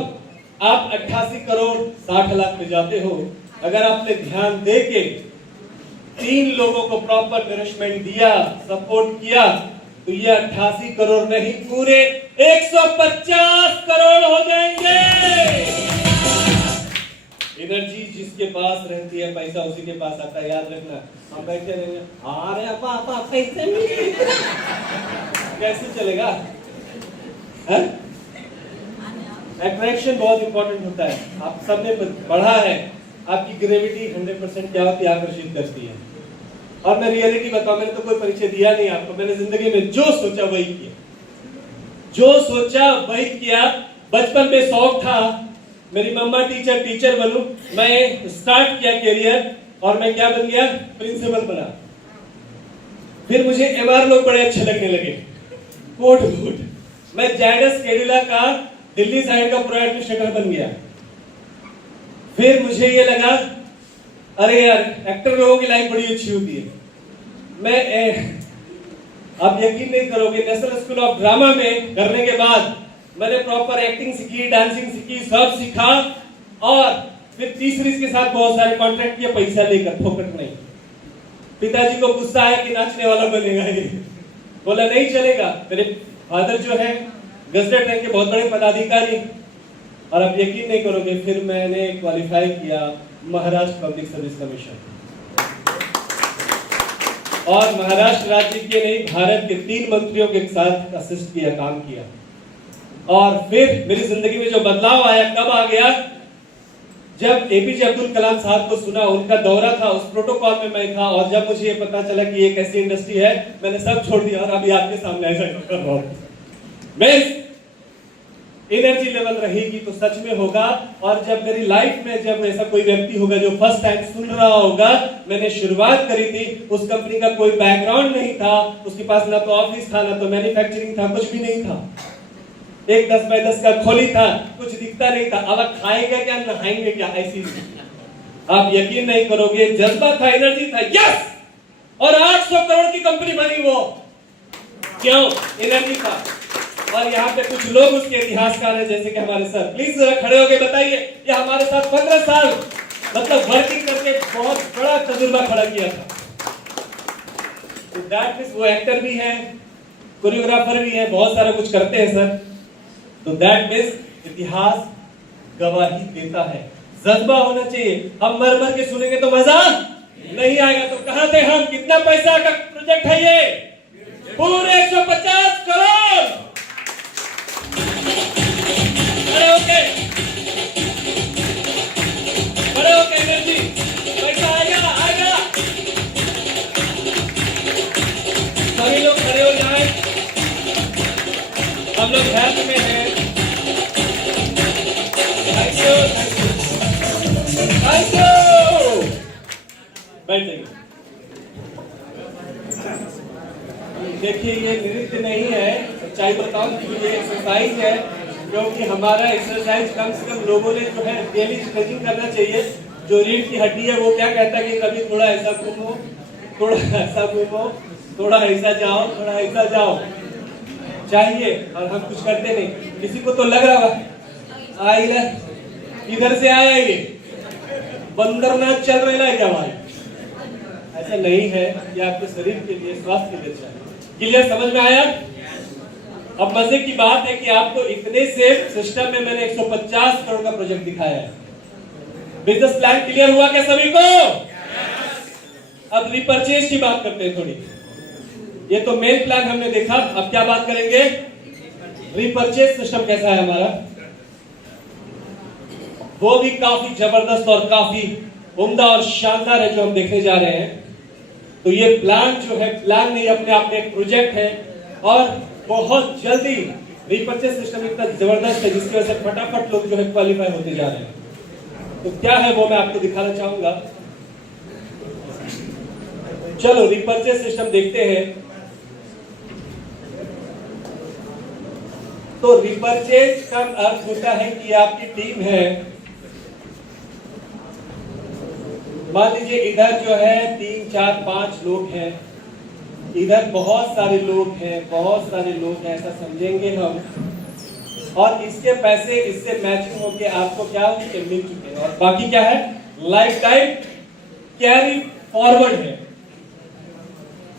आप 88,60,00,000 पे जाते हो। अगर आपने ध्यान दे के 3 लोगों को प्रॉपर नरिशमेंट दिया, सपोर्ट किया, तो ये 88 करोड़ नहीं पूरे 150 करोड़ हो जाएंगे। एनर्जी जिसके पास रहती है, पैसा उसी के पास आता है, याद रखना। हम बैठे रहेंगे, अरे पापा पैसे मिले, कैसे चलेगा? अट्रैक्शन बहुत इंपॉर्टेंट होता है। आप सबने पढ़ा है, आपकी ग्रेविटी 100% क्या होती है? आकर्षित करती है। और मैं रियलिटी बताऊं, मैंने तो कोई परिचय दिया नहीं आपको, मैंने जिंदगी में जो सोचा वही किया, जो सोचा वही किया। बचपन में शौक था मेरी मम्मा टीचर बनूं, मैं स्टार्ट किया करियर, और मैं क्या बन गया? प्रिंसिपल बना। फिर मुझे एमआर लोग बड़े अच्छे लगने लगे, कोट वोट। मैं जायडस कैडिला का दिल्ली साइड का प्रो एडमिनिस्ट्रेटर बन गया। फिर मुझे ये लगा, अरे यार एक्टर लोगों की लाइफ बड़ी अच्छी होती है। मैं आप यकीन नहीं करोगे, नेशनल स्कूल ऑफ ड्रामा में करने के बाद मैंने प्रॉपर एक्टिंग सीखी, डांसिंग सीखी, सब सीखा, और फिर तीसरी के साथ बहुत सारे कॉन्ट्रैक्ट किए पैसा लेकर, फोकट नहीं। पिताजी को गुस्सा आया कि नाचने वाला बनेगा ये, बोला नहीं चलेगा। मेरे फादर जो है गजटेड रैंक के बहुत बड़े पदाधिकारी, और आप यकीन नहीं करोगे, फिर मैंने क्वालिफाई किया महाराष्ट्र पब्लिक सर्विस कमीशन, और महाराष्ट्र राज्य के नहीं भारत के 3 मंत्रियों के साथ असिस्ट किया, काम किया। और फिर मेरी जिंदगी में जो बदलाव आया कब आ गया? जब एपीजे अब्दुल कलाम साहब को सुना, उनका दौरा था, उस प्रोटोकॉल में मैं था, और जब मुझे ये पता चला कि एक ऐसी इंडस्ट्री है, मैंने सब छोड़ दिया और अभी आपके सामने ऐसा कर रहा हूं। मैं एनर्जी लेवल रहेगी तो सच में होगा। और जब मेरी लाइफ में जब ऐसा कोई व्यक्ति होगा जो फर्स्ट टाइम सुन रहा होगा, मैंने शुरुआत करी थी, उस कंपनी का कोई बैकग्राउंड नहीं था, उसके पास ना तो ऑफिस था, ना तो मैन्युफैक्चरिंग था, कुछ भी नहीं था, एक 10 बाय 10 का खोली था, कुछ दिखता नहीं था। अब खाएंगे क्या, नहाएंगे क्या, ऐसी आप यकीन नहीं करोगे, जज्बा था, एनर्जी था, यस, और 800 करोड़ की कंपनी बनी वो, क्यों? एनर्जी था। और यहाँ पे कुछ लोग उसके इतिहासकार हैं, जैसे कि हमारे सर। प्लीज खड़े होके बताइए, ये हमारे साथ 15 साल मतलब वर्किंग करके बहुत बड़ा तजुर्बा खड़ा किया था। तो दैट मींस वो एक्टर भी है, कोरियोग्राफर भी है, बहुत सारा कुछ करते हैं सर। तो दैट मींस इतिहास गवाही देता है, जज्बा होना चाहिए। हम मर मर के सुनेंगे तो मजा नहीं आएगा। तो कहां थे हम? कितना पैसा का प्रोजेक्ट है ये? पूरे 150 करोड़। खड़े होके एनर्जी, पैसा आएगा आएगा। सभी लोग खड़े हो जाएं, हम लोग हेल्थ में हैं। Thank you, thank you. बैठ जाइए। देखिए, ये नृत्य नहीं है, सच्चाई बताऊं कि ये एक्सरसाइज है, क्योंकि हमारा एक्सरसाइज कम से कम लोगों ने जो है डेली स्ट्रेचिंग करना चाहिए। जो रीढ़ की हड्डी है वो क्या कहता है कि कभी थोड़ा ऐसा घूमो, थोड़ा ऐसा घूमो, थोड़ा ऐसा जाओ, थोड़ा ऐसा जाओ चाहिए, और हम कुछ करते नहीं। किसी को तो लग रहा होगा आई ना इधर से आया ये बंदरनाथ चल रहा है क्या भाई? ऐसा नहीं है, ये आपके शरीर के लिए, स्वास्थ्य के लिए अच्छा है। क्लियर, समझ में आया? अब मजे की बात है कि आपको इतने से सिस्टम में मैंने 150 करोड़ का प्रोजेक्ट दिखाया है। बिजनेस प्लान क्लियर हुआ क्या सभी को? अब रिपर्चेज की बात करते हैं थोड़ी। ये तो मेन प्लान हमने देखा, अब क्या बात करेंगे? रिपर्चेज सिस्टम कैसा है हमारा, वो भी काफी जबरदस्त और काफी उम्दा और शानदार है जो हम देखने जा रहे हैं। तो ये प्लान जो है, प्लान नहीं अपने आप में एक प्रोजेक्ट है, और बहुत जल्दी रिपर्चेज सिस्टम इतना जबरदस्त है जिसकी वजह से फटाफट लोग जो है क्वालिफाई होते जा रहे हैं। तो क्या है वो मैं आपको दिखाना चाहूंगा। चलो रिपर्चेज सिस्टम देखते हैं। तो रिपर्चेज का अर्थ होता है कि आपकी टीम है, मान लीजिए इधर जो है 3, 4, 5 लोग हैं, इधर बहुत सारे लोग हैं, बहुत सारे लोग हैं, ऐसा समझेंगे हम, और इसके पैसे इससे मैचिंग होके आपको क्या हो चुके, मिल चुके हैं, और बाकी क्या है, लाइफ टाइम कैरी फॉरवर्ड है।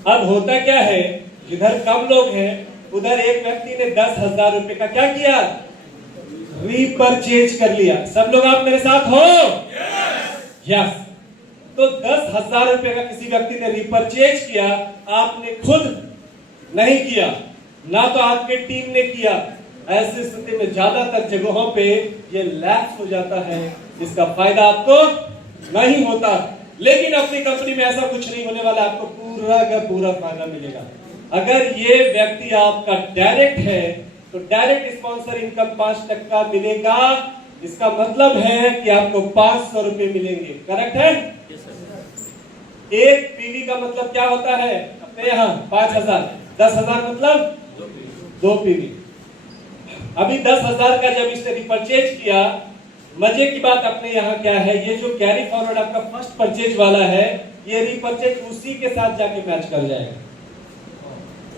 अब होता क्या है, जिधर कम लोग हैं उधर एक व्यक्ति ने 10,000 रुपए का क्या किया, रीपरचेज कर लिया। सब लोग आप मेरे साथ हो? यस। तो 10,000 रुपए का किसी व्यक्ति ने रिपर्चेज किया, आपने खुद नहीं किया, ना तो आपके टीम ने किया। ऐसी स्थिति में ज्यादातर जगहों पे ये लैप्स हो जाता है, इसका फायदा आपको नहीं होता। लेकिन अपनी कंपनी में ऐसा कुछ नहीं होने वाला, आपको पूरा का पूरा फायदा मिलेगा। अगर ये व्यक्ति आपका डायरेक्ट है तो डायरेक्ट स्पॉन्सर इनकम 5% मिलेगा। इसका मतलब है कि आपको 500 रुपए मिलेंगे। करेक्ट है? एक पीवी का मतलब क्या होता है अपने यहाँ 5,000, 10,000 मतलब 2 पीवी। अभी 10,000 का जब इसने रिपर्चेज किया, मजे की बात अपने यहाँ क्या है, ये जो कैरी फॉरवर्ड आपका फर्स्ट परचेज वाला है, ये रिपर्चेज उसी के साथ जाके मैच कर जाएगा।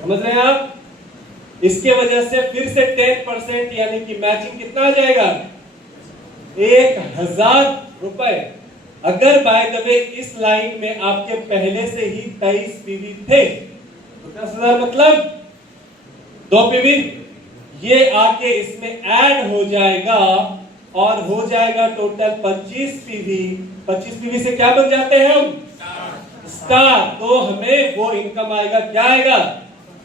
समझ रहे हैं आप? इसके वजह से फिर से 10% यानी कि मैचिंग कितना आ जाएगा, 1,000 रुपए। अगर बाय द वे इस लाइन में आपके पहले से ही 23 पीवी थे तो 10,000 मतलब 2 पीवी, ये आके इसमें ऐड हो जाएगा और हो जाएगा टोटल 25 पीवी। 25 पीवी से क्या बन जाते हैं हम, स्टार। तो हमें वो इनकम आएगा, क्या आएगा,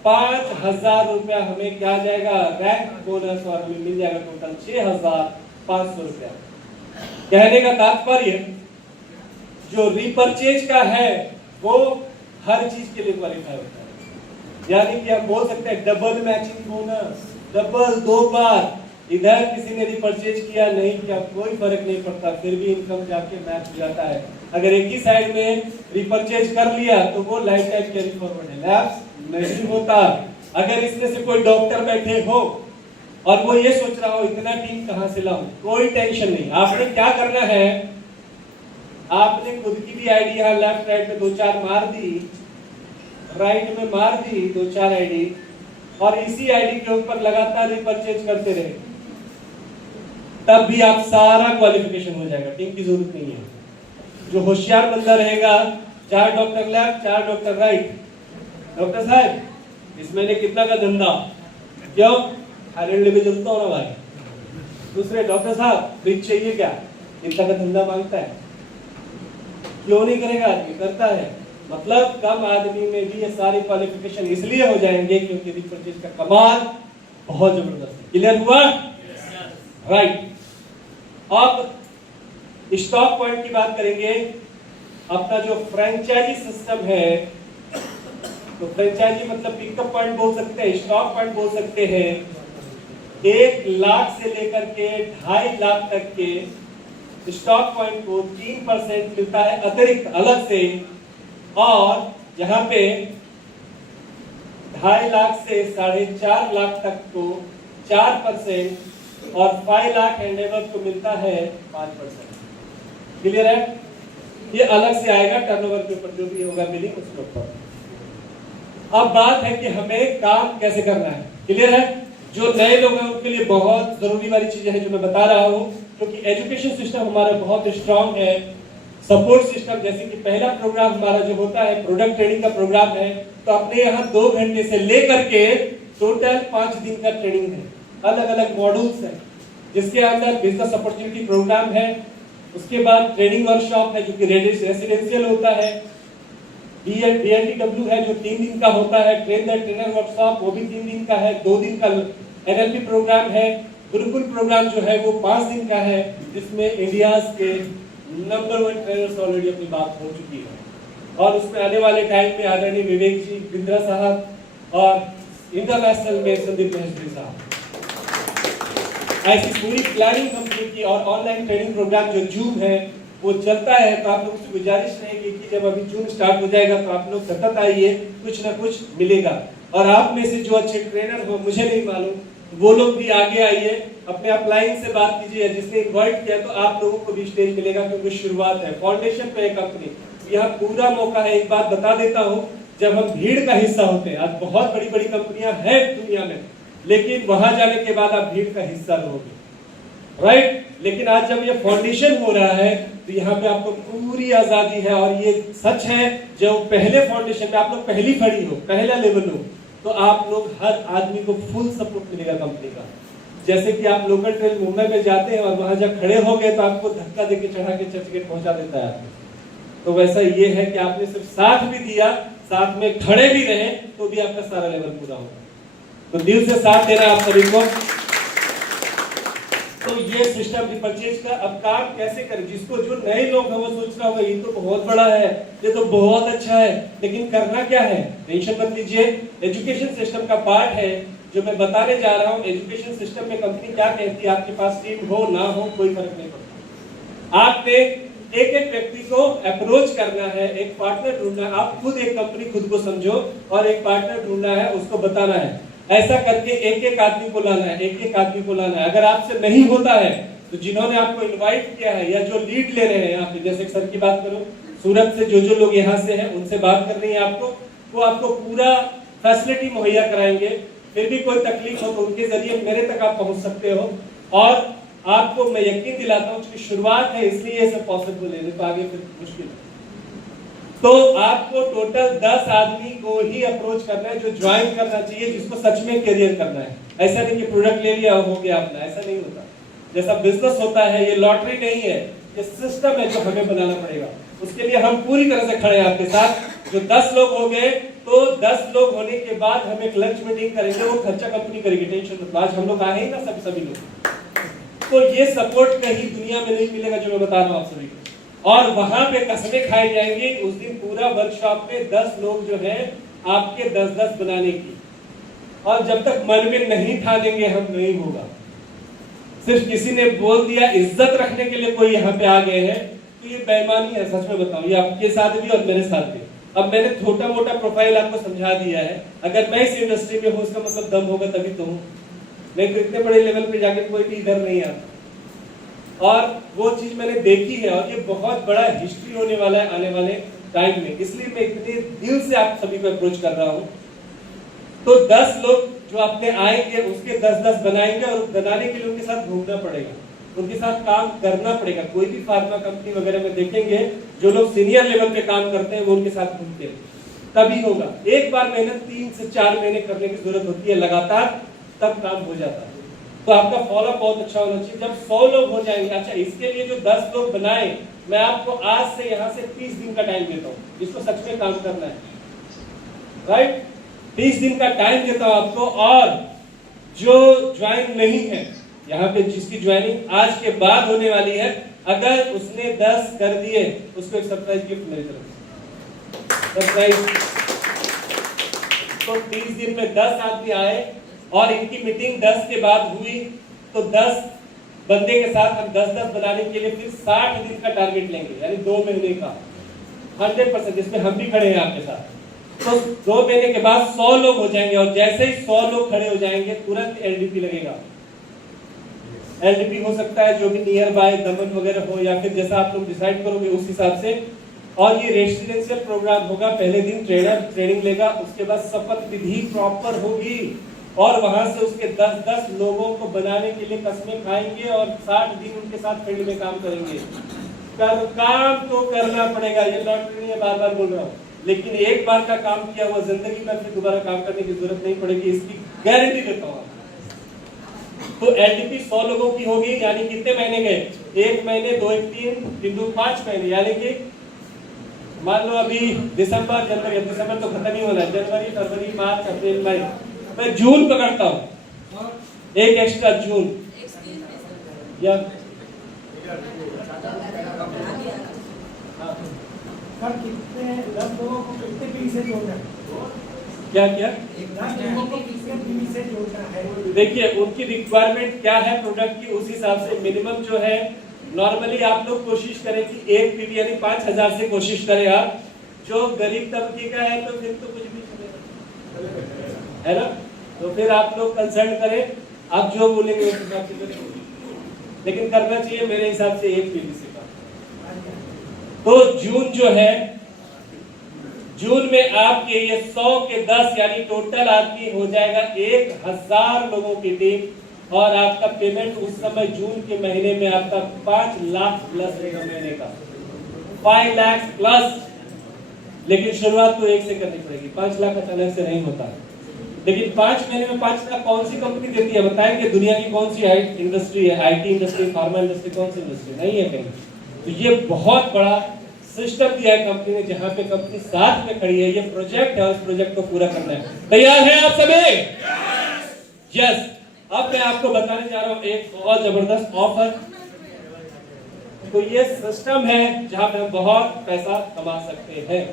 5,000 रुपया हमें क्या जाएगा, रैंक बोनस, और हमें मिल जाएगा टोटल 6,500 रुपया। कहने का तात्पर्य जो रिपर्चेज का है वो हर चीज के लिए क्वालिफाई होता है। यानी कि हम बोल सकते हैं डबल मैचिंग बोनस, डबल 2 बार। इधर किसी ने रिपर्चेज किया नहीं किया कोई फर्क नहीं पड़ता, फिर भी इनकम जाके मैच हो जाता है। अगर एक ही साइड में रिपर्चेज कर लिया तो वो लाइफ टाइम कैरी फॉरवर्ड है, लैप्स नहीं होता। अगर इसमें से कोई डॉक्टर बैठे हो और वो ये सोच रहा हो इतना टीम कहां से लाऊं, कोई टेंशन नहीं। आपने क्या करना है, आपने खुद की भी आईडी यहाँ लेफ्ट राइट में 2-4 मार दी, राइट में मार दी 2-4 आईडी, और इसी आईडी के ऊपर लगातार रिपरचेज करते रहे, तब भी आप सारा क्वालिफिकेशन हो जाएगा, टीम की जरूरत नहीं है। जो होशियार बंदा रहेगा, 4 doctor left 4 doctor right, doctor साहब इस महीने कितना का धंधा, क्यों थाईलैंड लेके चलता हो ना भाई। दूसरे डॉक्टर साहब फ्रिज चाहिए क्या, इतना का धंधा मांगता है, क्यों नहीं करेगा आदमी, करता है। मतलब कम आदमी में भी ये सारी क्वालिफिकेशन इसलिए हो जाएंगे क्योंकि रिपरचेज का कमाल बहुत जबरदस्त है। क्लियर हुआ? राइट। अब स्टॉक पॉइंट की बात करेंगे। अपना जो फ्रेंचाइजी सिस्टम है, तो फ्रेंचाइजी मतलब पिकअप पॉइंट बोल सकते हैं, स्टॉक पॉइंट बोल सकते हैं। 1 लाख से लेकर के 2.5 लाख तक के स्टॉक पॉइंट को 3% मिलता है अतिरिक्त अलग से, और यहाँ पे 2.5 लाख से 4.5 लाख तक को 4% और 5 लाख एंड एबव को मिलता है 5%। क्लियर है? ये अलग से आएगा टर्नओवर के ऊपर, जो भी होगा बिलिंग उसके ऊपर। अब बात है कि हमें काम कैसे करना है। क्लियर है? जो नए लोग हैं उनके लिए बहुत जरूरी वाली चीजें हैं जो मैं बता रहा हूँ, क्योंकि एजुकेशन सिस्टम हमारा बहुत स्ट्रांग है। सपोर्ट सिस्टम, जैसे कि पहला प्रोग्राम हमारा जो होता है प्रोडक्ट ट्रेनिंग का प्रोग्राम है, तो अपने यहाँ 2 घंटे से लेकर के टोटल 5 दिन का ट्रेनिंग है। अलग अलग मॉड्यूल्स हैं जिसके अंदर बिजनेस अपॉर्चुनिटी प्रोग्राम है, उसके बाद ट्रेनिंग वर्कशॉप है जो कि रेसिडेंशियल होता है, BLTW है जो 3 दिन का होता है, ट्रेन द ट्रेनर वर्कशॉप वो भी 3 दिन का है, 2 दिन का NLP प्रोग्राम है, गुरुकुल प्रोग्राम जो है वो 5 दिन का है, जिसमें इंडिया के नंबर 1 ट्रेनर्स ऑलरेडी अपनी बात हो चुकी है। और उसमें आने वाले टाइम में आदरणीय विवेक जी, बिंद्रा साहब और इंटरनेशनल में संदीप महेश्वरी साहब, ऐसी पूरी प्लानिंग कंपनी की। और ऑनलाइन ट्रेनिंग प्रोग्राम जो जूम है वो चलता है, तो आप लोगों से गुजारिश रहेगी कि जब अभी जून स्टार्ट हो जाएगा तो आप लोग सतत आइए, कुछ ना कुछ मिलेगा। और आप में से जो अच्छे ट्रेनर हो, मुझे नहीं मालूम, वो लोग भी आगे आइए, अपने अपलाइन से बात कीजिए, जिसने इनवाइट किया तो आप लोगों को भी स्टेज मिलेगा, क्योंकि शुरुआत है, फाउंडेशन पे है कंपनी। यह पूरा मौका है। एक बात बता देता हूँ, जब हम भीड़ का हिस्सा होते हैं, आज बहुत बड़ी बड़ी कंपनियां हैं दुनिया में, लेकिन वहां जाने के बाद आप भीड़ का हिस्सा रहोगे, राइट। लेकिन आज जब ये फाउंडेशन हो रहा है तो यहाँ पे आपको पूरी आजादी है। और ये सच है, जब पहले फाउंडेशन में आप लोग पहली खड़ी हो, पहला लेवल हो, तो आप लोग हर आदमी को फुल सपोर्ट मिलेगा कंपनी का। जैसे कि आप लोकल ट्रेन मुंबई में जाते हैं और वहां जब खड़े हो गए तो आपको धक्का देके चढ़ा के चर्चगेट पहुंचा देता है आपको, तो वैसा ये है कि आपने सिर्फ साथ भी दिया, साथ में खड़े भी रहे, तो भी आपका सारा लेवल पूरा होगा। तो दिल से साथ देना आप सभी को। तो ये सिस्टम रिपरचेज का अब काम कैसे करें, जिसको जो नए लोग हैं वो सोच रहा होगा ये तो बहुत बड़ा है, ये तो बहुत अच्छा है, लेकिन करना क्या है, टेंशन मत लीजिए। एजुकेशन सिस्टम का पार्ट है जो मैं बताने जा रहा हूँ। एजुकेशन सिस्टम में कंपनी क्या कहती है, आपके पास टीम हो ना हो कोई फर्क नहीं पड़ता। आपने एक एक व्यक्ति को अप्रोच करना है, एक पार्टनर ढूंढना है। आप खुद एक कंपनी खुद को समझो और एक पार्टनर ढूंढना है, उसको बताना है। ऐसा करके एक एक आदमी को लाना है, एक एक आदमी को लाना है। अगर आपसे नहीं होता है तो जिन्होंने आपको इनवाइट किया है या जो लीड ले रहे हैं यहाँ पे, जैसे सर की बात करो, सूरत से जो लोग यहाँ से हैं उनसे बात कर रही है आपको, वो आपको पूरा फैसिलिटी मुहैया कराएंगे। फिर भी कोई तकलीफ हो तो उनके जरिए मेरे तक आप पहुंच सकते हो। और आपको मैं यकीन दिलाता हूँ कि शुरुआत है इसलिए ये सब पॉसिबल है, तो आगे फिर मुश्किल है। तो आपको टोटल 10 आदमी को ही अप्रोच करना है जो ज्वाइन करना चाहिए, जिसको सच में करियर करना है। ऐसा नहीं कि प्रोडक्ट ले लिया हो गया अपना, ऐसा नहीं होता। जैसा बिजनेस होता है, ये लॉटरी नहीं है, ये सिस्टम है जो हमें बनाना पड़ेगा। उसके लिए हम पूरी तरह से खड़े हैं आपके साथ। जो 10 लोग हो गए तो 10 लोग होने के बाद हम एक लंच मीटिंग करेंगे, वो खर्चा कंपनी करेगी, टेंशन मत लो। आज हम लोग आए हैं ना सभी लोग, तो ये सपोर्ट कहीं दुनिया में नहीं मिलेगा जो मैं बता रहा हूँ आप सभी को। और वहां पे कसमें खाई जाएंगी उस दिन पूरा वर्कशॉप में 10 लोग जो है आपके 10-10 बनाने की। और जब तक मन में नहीं ठानेंगे हम, नहीं होगा। सिर्फ किसी ने बोल दिया, इज्जत रखने के लिए कोई यहाँ पे आ गए हैं, तो ये बेईमानी है। सच में बताऊं, ये आपके साथ भी और मेरे साथ भी। अब मैंने छोटा मोटा प्रोफाइल आपको समझा दिया है। अगर मैं इस इंडस्ट्री में हूँ इसका मतलब दम होगा तभी तो हूँ, नहीं तो इतने बड़े लेवल पे जाके कोई भी इधर नहीं आता। और वो चीज मैंने देखी है और ये बहुत बड़ा हिस्ट्री होने वाला है आने वाले टाइम में, इसलिए मैं इतने दिल से आप सभी को अप्रोच कर रहा हूँ। तो 10 लोग जो अपने आएंगे उसके 10-10 बनाएंगे और बनाने के लिए उनके साथ घूमना पड़ेगा, उनके साथ काम करना पड़ेगा। कोई भी फार्मा कंपनी वगैरह में देखेंगे जो लोग सीनियर लेवल पे काम करते हैं वो उनके साथ घूमते हैं, तभी होगा। एक बार मेहनत 3 से 4 महीने करने की जरूरत होती है लगातार, तब काम हो जाता है। तो आपका फॉलोअप बहुत अच्छा होना चाहिए। जब 100 लोग हो जाएंगे, अच्छा इसके लिए जो 10 लोग बनाए, मैं आपको आज से यहाँ से 30 दिन का टाइम देता हूँ, जिसको सच में काम करना है, राइट। 30 दिन का टाइम देता हूँ आपको। और जो ज्वाइन नहीं है यहाँ पे, जिसकी ज्वाइनिंग आज के बाद होने वाली है, अगर उसने 10 कर दिए उसको एक सरप्राइज गिफ्ट मेरी तरफ से, सरप्राइज। तो 30 दिन में 10 आदमी आए और इनकी मीटिंग 10 के बाद हुई, तो 10 बंदे के साथ हम 10-10 बनाने के लिए फिर 60 दिन का टारगेट लेंगे, यानी 2 महीने का 100%, जिसमें हम भी खड़े हैं आपके साथ। तो 2 महीने के बाद 100 लोग हो जाएंगे और जैसे ही 100 लोग खड़े हो जाएंगे तुरंत एलडीपी लगेगा। एलडीपी हो सकता है जो भी नियर बाय दमन वगैरह हो, या फिर जैसा आप लोग डिसाइड करोगे उस हिसाब से। और ये रेसिडेंशियल प्रोग्राम होगा। पहले दिन ट्रेनर ट्रेनिंग लेगा, उसके बाद शपथ विधि प्रॉपर होगी और वहां से उसके 10-10 लोगों को बनाने के लिए कस्में खाएंगे और 60 दिन उनके साथ फील्ड में काम करेंगे। काम तो करना पड़ेगा, ये लॉटरी नहीं है, बार-बार बोल रहा हूँ, लेकिन एक बार का काम किया हुआ जिंदगी में फिर दोबारा काम करने की जरूरत नहीं पड़ेगी, इसकी गारंटी देता हूँ। तो एलडीपी 100 लोगों की होगी, यानी कितने महीने गए? 1 महीने, 2, 1, 3, 5 महीने, यानी कि मान लो अभी दिसंबर, जनवरी, दिसंबर तो खत्म ही होना है, जनवरी, फरवरी, मार्च, अप्रैल, मई, मैं जून पकड़ता हूँ, एक एक्स्ट्रा जून, या कितने 10 लोगों को कितने फी से जोड़ना है? क्या क्या 10 लोगों को कितने फी से जोड़ना है? देखिए उनकी रिक्वायरमेंट क्या है प्रोडक्ट की, उस हिसाब से मिनिमम जो है, नॉर्मली आप लोग कोशिश करें कि 1 पीवी यानी 5000 से कोशिश करें आप। जो गरीब तबके का है तो फिर तो कुछ भी चलेगा, है ना। तो फिर आप लोग कंसल्ट करें, आप जो बोलेंगे उस हिसाब से करें, लेकिन करना चाहिए मेरे हिसाब से 1 पीवी से का। तो जून जो है, जून में आपके ये 100 के 10 यानी टोटल आदमी हो जाएगा 1000 लोगों की टीम, और आपका पेमेंट उस समय जून के महीने में आपका 5 लाख प्लस रहेगा महीने का, 5 लाख प्लस। लेकिन शुरुआत तो 1 से करनी पड़ेगी, 5 लाख अचानक से नहीं होता। लेकिन 5 महीने में 5 लाख कौन सी कंपनी देती है बताएंगे? दुनिया की कौन सी इंडस्ट्री है? आईटी इंडस्ट्री, फार्मा इंडस्ट्री, कौन सी इंडस्ट्री? नहीं है कहीं। तो ये बहुत बड़ा सिस्टम दिया है कंपनी ने, जहां पे कंपनी साथ में खड़ी है। ये प्रोजेक्ट है और इस प्रोजेक्ट को पूरा करना है। तैयार हैं आप सभी? यस। अब मैं आपको बताने जा रहा हूं एक बहुत जबरदस्त ऑफर। तो ये सिस्टम है जहां पे हम बहुत पैसा कमा सकते हैं।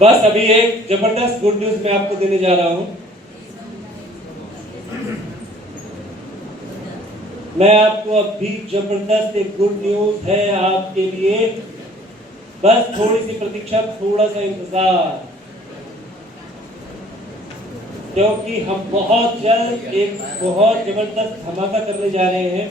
बस अभी एक जबरदस्त गुड न्यूज मैं आपको देने जा रहा हूं। मैं आपको अभी जबरदस्त एक गुड न्यूज है आपके लिए। बस थोड़ी सी प्रतीक्षा, थोड़ा सा इंतजार, क्योंकि हम बहुत जल्द एक बहुत जबरदस्त धमाका करने जा रहे हैं।